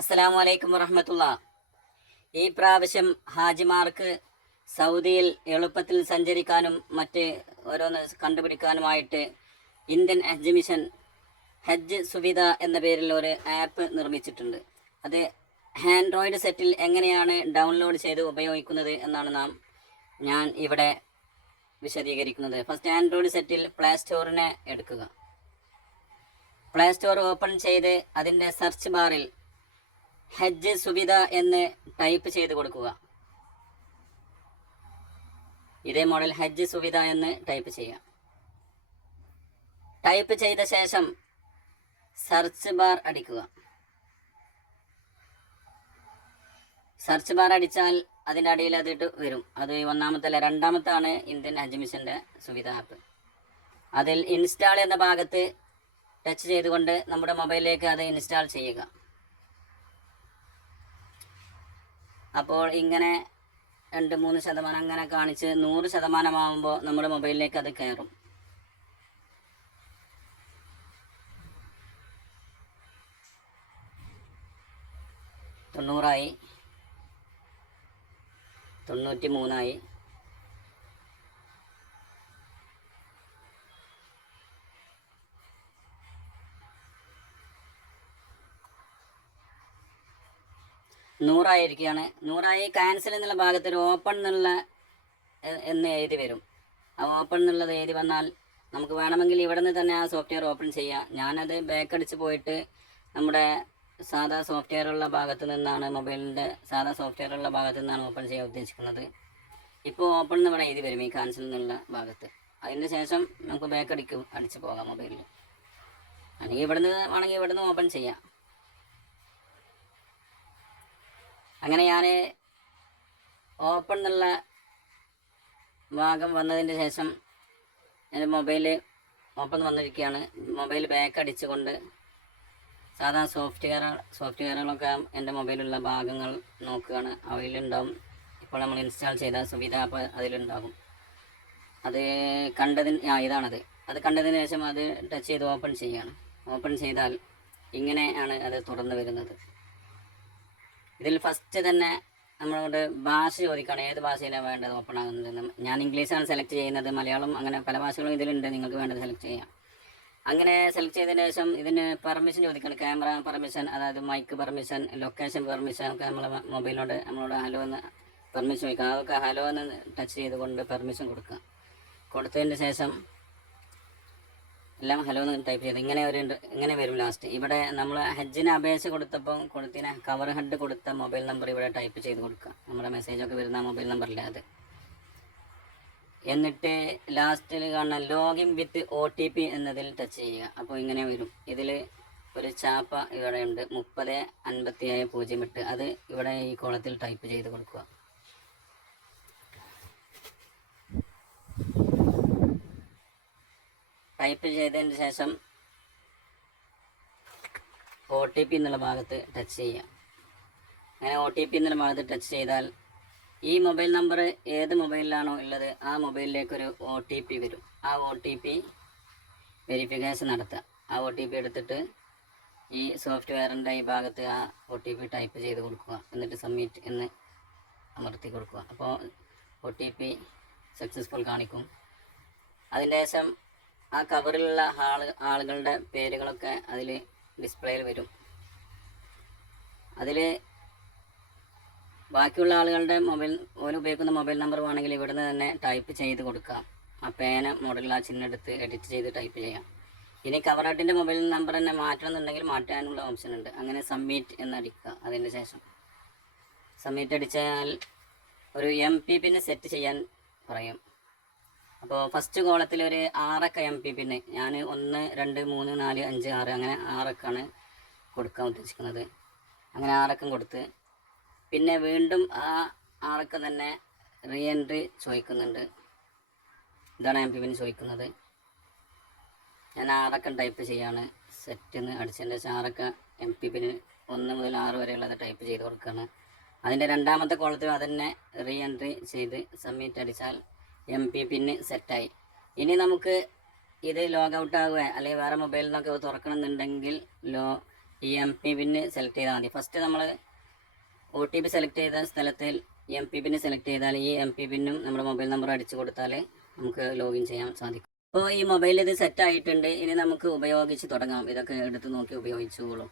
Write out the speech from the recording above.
അസ്സലാമു അലൈക്കും വറഹമത്തുള്ള. ഈ പ്രാവശ്യം ഹാജിമാർക്ക് സൗദിയിൽ എളുപ്പത്തിൽ സഞ്ചരിക്കാനും മറ്റ് ഓരോന്ന് കണ്ടുപിടിക്കാനുമായിട്ട് Indian Hajj mission Hajj Suvidha എന്ന പേരിൽ ഒരു ആപ്പ് നിർമ്മിച്ചിട്ടുണ്ട്. അത് ആൻഡ്രോയിഡ് സെറ്റിൽ എങ്ങനെയാണ് ഡൗൺലോഡ് ചെയ്ത് ഉപയോഗിക്കുന്നത് എന്നാണ് നാം ഞാൻ ഇവിടെ വിശദീകരിക്കുന്നത്. ഫസ്റ്റ് ആൻഡ്രോയിഡ് സെറ്റിൽ പ്ലേ സ്റ്റോറിനെ എടുക്കുക. പ്ലേ സ്റ്റോർ ഓപ്പൺ ചെയ്ത് അതിന്റെ സെർച്ച് ബാറിൽ ഹജ്ജ് സുബിത എന്ന് ടൈപ്പ് ചെയ്ത് കൊടുക്കുക. ഇതേ മോഡൽ ഹജ്ജ് സുബിത എന്ന് ടൈപ്പ് ചെയ്യുക ടൈപ്പ് ചെയ്ത ശേഷം സെർച്ച് ബാർ അടിക്കുക. സെർച്ച് ബാർ അടിച്ചാൽ അതിന്റെ അടിയിൽ അതിട്ട് വരും. അത് ഒന്നാമത്തെ അല്ല രണ്ടാമത്താണ് ഇന്ത്യൻ ഹജ്ജ് മിഷന്റെ സുവിധ ആപ്പ്. അതിൽ ഇൻസ്റ്റാൾ എന്ന ഭാഗത്ത് ടച്ച് ചെയ്തുകൊണ്ട് നമ്മുടെ മൊബൈലിലേക്ക് അത് ഇൻസ്റ്റാൾ ചെയ്യുക. അപ്പോൾ ഇങ്ങനെ രണ്ട് മൂന്ന് ശതമാനം അങ്ങനെ കാണിച്ച് നൂറ് ശതമാനമാകുമ്പോൾ നമ്മുടെ മൊബൈലിലേക്ക് അത് കയറും. തൊണ്ണൂറായി. തൊണ്ണൂറ്റി മൂന്നായി നൂറായിരിക്കുകയാണ്. നൂറായി ക്യാൻസൽ എന്നുള്ള ഭാഗത്ത് ഒരു ഓപ്പൺ എന്നുള്ള എന്ന് എഴുതി വരും. ആ ഓപ്പൺ എന്നുള്ളത് എഴുതി വന്നാൽ നമുക്ക് വേണമെങ്കിൽ ഇവിടെ നിന്ന് തന്നെ ആ സോഫ്റ്റ്വെയർ ഓപ്പൺ ചെയ്യാം. ഞാനത് ബാക്ക് അടിച്ച് പോയിട്ട് നമ്മുടെ സാധാ സോഫ്റ്റ്വെയർ ഉള്ള ഭാഗത്ത് നിന്നാണ് മൊബൈലിന്റെ സാധാ സോഫ്റ്റ്വെയർ ഉള്ള ഭാഗത്ത് നിന്നാണ് ഓപ്പൺ ചെയ്യാൻ ഉദ്ദേശിക്കുന്നത്. ഇപ്പോൾ ഓപ്പൺ എന്ന് ഇവിടെ എഴുതി വരും ഈ ക്യാൻസൽ എന്നുള്ള ഭാഗത്ത്. അതിന് ശേഷം നമുക്ക് ബാക്ക് അടിക്കും അടിച്ച് പോകാം മൊബൈലിൽ അല്ലെങ്കിൽ ഇവിടുന്ന് വേണമെങ്കിൽ ഇവിടുന്ന് ഓപ്പൺ ചെയ്യാം. അങ്ങനെ ഞാൻ ഓപ്പൺ എന്നുള്ള ഭാഗം വന്നതിന് ശേഷം എന്റെ മൊബൈൽ ഓപ്പൺ വന്നിരിക്കുകയാണ്. മൊബൈൽ ബാക്ക് അടിച്ചുകൊണ്ട് സാധാ സോഫ്റ്റ്വെയർ സോഫ്റ്റ്വെയറുകളൊക്കെ എന്റെ മൊബൈലുള്ള ഭാഗങ്ങൾ നോക്കുകയാണ്. അവയിലുണ്ടാവും. ഇപ്പോൾ നമ്മൾ ഇൻസ്റ്റാൾ ചെയ്ത സുവിധ ആപ്പ് അതിലുണ്ടാകും. അത് കണ്ടതിന് ആ ഇതാണത്. അത് കണ്ടതിന് ശേഷം അത് ടച്ച് ചെയ്ത് ഓപ്പൺ ചെയ്യുകയാണ്. ഓപ്പൺ ചെയ്താൽ ഇങ്ങനെയാണ് അത് തുറന്നു വരുന്നത്. ഇതിൽ ഫസ്റ്റ് തന്നെ നമ്മളോട് ഭാഷ ചോദിക്കുകയാണ് ഏത് ഭാഷയിലാണ് വേണ്ടത് ഓപ്പൺ ആകുന്നത് ഞാൻ ഇംഗ്ലീഷാണ് സെലക്ട് ചെയ്യുന്നത്. മലയാളം അങ്ങനെ പല ഭാഷകളും ഇതിലുണ്ട്. നിങ്ങൾക്ക് വേണ്ടത് സെലക്ട് ചെയ്യാം. അങ്ങനെ സെലക്ട് ചെയ്തതിന് ശേഷം ഇതിന് പെർമിഷൻ ചോദിക്കണം. ക്യാമറ പെർമിഷൻ അതായത് മൈക്ക് പെർമിഷൻ ലൊക്കേഷൻ പെർമിഷൻ ഒക്കെ നമ്മളെ മൊബൈലിനോട് നമ്മളോട് ഹലോ എന്ന് പെർമിഷൻ ചോദിക്കുക. അതൊക്കെ ഹലോ എന്ന് ടച്ച് ചെയ്തുകൊണ്ട് പെർമിഷൻ കൊടുക്കുക. കൊടുത്തതിന് ശേഷം എല്ലാം ഹലോ എന്ന് ടൈപ്പ് ചെയ്ത് ഇങ്ങനെ ഒരു ഇങ്ങനെ വരും ലാസ്റ്റ് ഇവിടെ നമ്മൾ ഹജ്ജിന് അപേക്ഷ കൊടുത്തപ്പോൾ കൊടുത്തിന് കവർ ഹെഡ് കൊടുത്ത മൊബൈൽ നമ്പർ ഇവിടെ ടൈപ്പ് ചെയ്ത് കൊടുക്കുക. നമ്മുടെ മെസ്സേജൊക്കെ വരുന്ന മൊബൈൽ നമ്പറില്ലാതെ എന്നിട്ട് ലാസ്റ്റിൽ കാണുന്ന login with O T P എന്നതിൽ ടച്ച് ചെയ്യുക. അപ്പോൾ ഇങ്ങനെ വരും. ഇതിൽ ഒരു ചാപ്പ ഇവിടെ ഉണ്ട്. മുപ്പത് അൻപത്തി ഏഴ് പൂജ്യം എട്ട്. അത് ഇവിടെ ഈ കോളത്തിൽ ടൈപ്പ് ചെയ്ത് കൊടുക്കുക. ടൈപ്പ് ചെയ്തതിന് ശേഷം ഒ ടി പി എന്നുള്ള ഭാഗത്ത് ടച്ച് ചെയ്യാം അങ്ങനെ ഒ ടി പി എന്നുള്ള ഭാഗത്ത് ടച്ച് ചെയ്താൽ ഈ മൊബൈൽ നമ്പർ ഏത് മൊബൈലിലാണോ ഉള്ളത് ആ മൊബൈലിലേക്കൊരു ഒ ടി പി വരും. ആ ഒ ടി പി വെരിഫിക്കേഷൻ നടത്തുക. ആ ഒ ടി പി എടുത്തിട്ട് ഈ സോഫ്റ്റ്വെയറിന്റെ ഈ ഭാഗത്ത് ആ ഒ ടി പി ടൈപ്പ് ചെയ്ത് കൊടുക്കുക. എന്നിട്ട് സബ്മിറ്റ് എന്ന് അമർത്തി കൊടുക്കുക. അപ്പോൾ ഒ ടി പി സക്സസ്ഫുൾ കാണിക്കും. അതിന്റെ ശേഷം ആ കവറിലുള്ള ആൾ ആളുകളുടെ പേരുകളൊക്കെ അതിൽ ഡിസ്പ്ലേയിൽ വരും. അതിൽ ബാക്കിയുള്ള ആളുകളുടെ മൊബൈൽ ഓരോപയോഗിക്കുന്ന മൊബൈൽ നമ്പർ വേണമെങ്കിൽ ഇവിടുന്ന് തന്നെ ടൈപ്പ് ചെയ്ത് കൊടുക്കാം. ആ പേന മോഡലിൽ ആ ചിഹ്നം എടുത്ത് എഡിറ്റ് ചെയ്ത് ടൈപ്പ് ചെയ്യാം. ഇനി കവറാട്ടിന്റെ മൊബൈൽ നമ്പർ തന്നെ മാറ്റണമെന്നുണ്ടെങ്കിൽ മാറ്റാനുള്ള ഓപ്ഷൻ ഉണ്ട്. അങ്ങനെ സബ്മിറ്റ് എന്നടിക്കുക അതിന് ശേഷം. സബ്മിറ്റ് അടിച്ചാൽ ഒരു എം പി പിന്നെ സെറ്റ് ചെയ്യാൻ പറയും. അപ്പോൾ ഫസ്റ്റ് കോളത്തിൽ ഒരു ആറൊക്കെ എം പി പിന്നെ ഞാൻ ഒന്ന് രണ്ട് മൂന്ന് നാല് അഞ്ച് ആറ് അങ്ങനെ ആറൊക്കെയാണ് കൊടുക്കാൻ ഉദ്ദേശിക്കുന്നത്. അങ്ങനെ ആറക്കം കൊടുത്ത് പിന്നെ വീണ്ടും ആ ആറക്കം തന്നെ റീ എൻട്രി ചോദിക്കുന്നുണ്ട്. ഇതാണ് എം പി പിന്നെ ചോദിക്കുന്നത്. ഞാൻ ആറക്കം ടൈപ്പ് ചെയ്യാണ്. സെറ്റ് എന്ന് അടിച്ചതിന്റെ ശേഷം ആറക്ക എം പി പിന്നെ ഒന്ന് മുതൽ ആറ് വരെയുള്ളത് ടൈപ്പ് ചെയ്ത് കൊടുക്കുകയാണ് അതിന്റെ രണ്ടാമത്തെ കോളത്തിൽ അതന്നെ റീ എൻട്രി ചെയ്ത് സബ്മിറ്റ് അടിച്ചാൽ എം പി പിന്ന് സെറ്റായി. ഇനി നമുക്ക് ഇത് ലോഗ് ഔട്ട് ആകുക അല്ലെങ്കിൽ വേറെ മൊബൈലിൽ നിന്നൊക്കെ തുറക്കണമെന്നുണ്ടെങ്കിൽ ലോ ഈ എം പി പിന്ന് സെലക്ട് ചെയ്താൽ മതി. ഫസ്റ്റ് നമ്മൾ ഒ ടി പി സെലക്ട് ചെയ്ത സ്ഥലത്ത് എം പി പിന്ന് സെലക്ട് ചെയ്താൽ ഈ എം പി പിന്നും നമ്മുടെ മൊബൈൽ നമ്പർ അടിച്ചു കൊടുത്താൽ നമുക്ക് ലോഗിൻ ചെയ്യാൻ സാധിക്കും. അപ്പോൾ ഈ മൊബൈൽ ഇത് സെറ്റ് ആയിട്ടുണ്ട്. ഇനി നമുക്ക് ഉപയോഗിച്ച് തുടങ്ങാം. ഇതൊക്കെ എടുത്ത് നോക്കി ഉപയോഗിച്ചോളൂ.